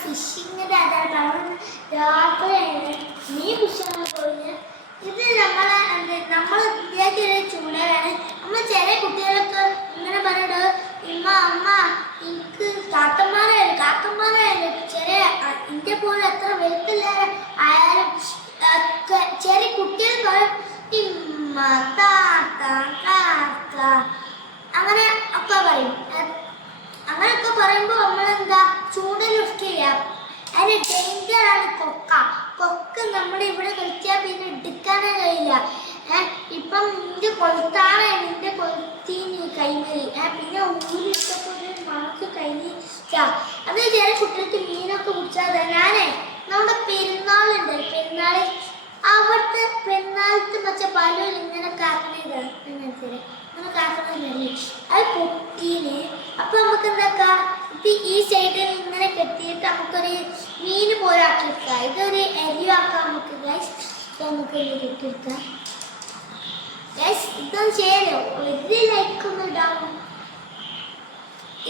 ഫിഷിങ്ങിന്റെ അതാണ് രാത്രിയാണ് മീൻ പിടിച്ചാൽ പോയി. ഇത് നമ്മൾ വിദ്യാർത്ഥിയുടെ ചൂണ്ടലാണ്. നമ്മൾ ചെറിയ കുട്ടികളൊക്കെ ഇങ്ങനെ പറയുന്നത് ഇമ്മ അമ്മ എനിക്ക് കാക്കന്മാരായാലും ചെറിയ ഇന്ത്യ പോലെ എത്ര വലുപ്പില്ല ആയാലും ചെറിയ കുട്ടികൾ പറയും ഇമ്മ താത്ത കാക്ക അങ്ങനെ ഒക്കെ പറയും. അങ്ങനെയൊക്കെ പറയുമ്പോൾ നമ്മളെന്താ ചൂണ്ടൽ യൂസ് ചെയ്യാം. അതിന് ഡേഞ്ചറാണ് കൊക്ക നമ്മൾ ഇവിടെ കളിച്ചാൽ പിന്നെ എടുക്കാനേ കഴിയില്ല. ഇപ്പം നിന്റെ കൊളുത്താണ് നിന്റെ കൊളുത്തിന് കൈമേലി പിന്നെ ഊരിട്ടപ്പോൾ മണക്ക് കഴിഞ്ഞ അത് ചെറിയ കുട്ടികൾക്ക് മീനൊക്കെ പിടിച്ചാൽ നമ്മുടെ പെരുന്നാളുണ്ട്. അവിടുത്തെ പെരുന്നാളത്ത് മറ്റേ പലരും ഇങ്ങനെ കാക്കണത് അങ്ങനെ കാക്കണല്ലേ അത് പൊട്ടീന്. അപ്പൊ നമുക്ക് എന്താക്കാം ഇത് ഈ സൈഡിൽ ഇങ്ങനെ കെട്ടിയിട്ട് നമുക്കൊരു മീൻ പോലെ ആക്കിയെടുക്കാം. ഇതൊരു എരിവാക്കാം നമുക്ക് ഗൈസ്. നമുക്ക് കെട്ടിയെടുക്കാം ഗൈസ്. ഇതൊന്നും ചെയ്യലോ ഒരു ലൈക്കൊന്നും ഇടാമോ.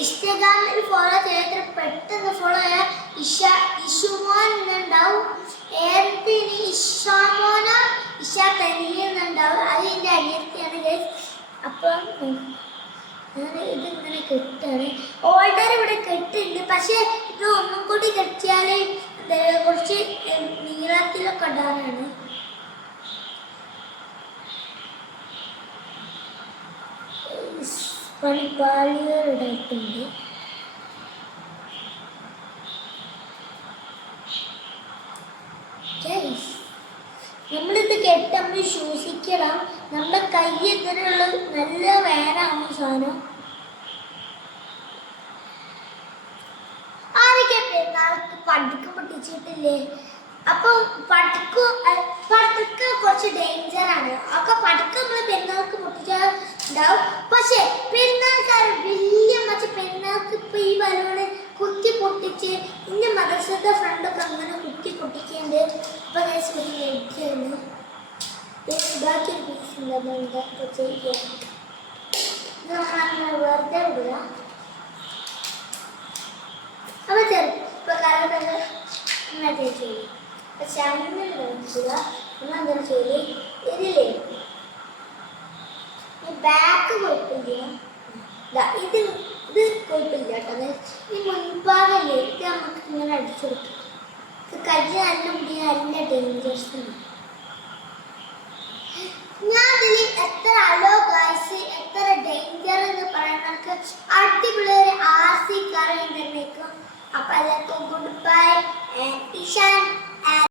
ഇൻസ്റ്റാഗ്രാമിൽ ഫോളോ ചെയ്തിട്ട് പെട്ടെന്ന് ഫോളോ ചെയ്യാൻ ഇഷുമോൻ എന്നുണ്ടാവും. ഇഷ തനിയുന്നുണ്ടാവും. അത് എൻ്റെ അനിയത്തിയാണ് ഗൈസ്. അപ്പം ഇതിങ്ങനെ കെട്ടാണ്. ഓൾഡർ ഇവിടെ കെട്ടുണ്ട്. പക്ഷെ ഇത് ഒന്നും കൂടി കെട്ടിയാൽ കുറച്ച് നീളത്തിലൊക്കെ ഉണ്ടാകാനാണ്. പണിപ്പാളികളുണ്ടായിട്ടുണ്ട്. നമ്മളിത് കെട്ടുമ്പോൾ സൂക്ഷിക്കണം. നമ്മുടെ കൈ ഇതിനുള്ള നല്ല വേറാണ് സാധനം. ആരൊക്കെ പെരുന്നാൾക്ക് പടക്കം പൊട്ടിച്ചിട്ടില്ലേ? അപ്പൊ പടക്കം കുറച്ച് ഡേഞ്ചറാണ്. ഒക്കെ പടക്കം നമ്മൾ പെരുന്നാൾക്ക് പൊട്ടിച്ചാൽ ഉണ്ടാവും. പക്ഷെ പെരുന്നാൾക്കാർ വലിയ പെരുന്നാൾക്ക് ഇപ്പൊ ഈ ബലൂണ് കുത്തി പൊട്ടിച്ച് ഇന്റെ മദ്രസത്തെ ഫ്രണ്ടൊക്കെ അങ്ങനെ കുത്തി പൊട്ടിക്കുന്നുണ്ട്. അപ്പൊ ബാക്കി വെറുതെ വിടുക. അപ്പൊ ചെറുപ്പക്കാലത്തൊക്കെ ഇന്നത്തെ ചെയ്യും. പക്ഷെ അങ്ങനെ നോക്കുക നമ്മളെന്താ ചെയ്യല് ഇതിലേ ബാക്ക് കുഴപ്പമില്ല. ഇത് കുഴപ്പമില്ല കേട്ടോ. ഈ മുൻഭാഗല്ലേ ഇത് നമുക്ക് ഇങ്ങനെ അടിച്ചു കൊടുക്കും. ഇത് കൈ നല്ല മുടിയ നല്ല ഡേഞ്ചേഴ്സ് ആണ്. ഞാൻ ഇതിൽ എത്ര അലോ ഗൈസ് എത്ര ഡേഞ്ചർ എന്ന് പറയുന്നത് അടിപൊളി ഒരു RC കാർ ഉണ്ടെന്നേക്കും. അപ്പൊ എല്ലാവർക്കും ഗുഡ് ബൈ. ഇഷാൻ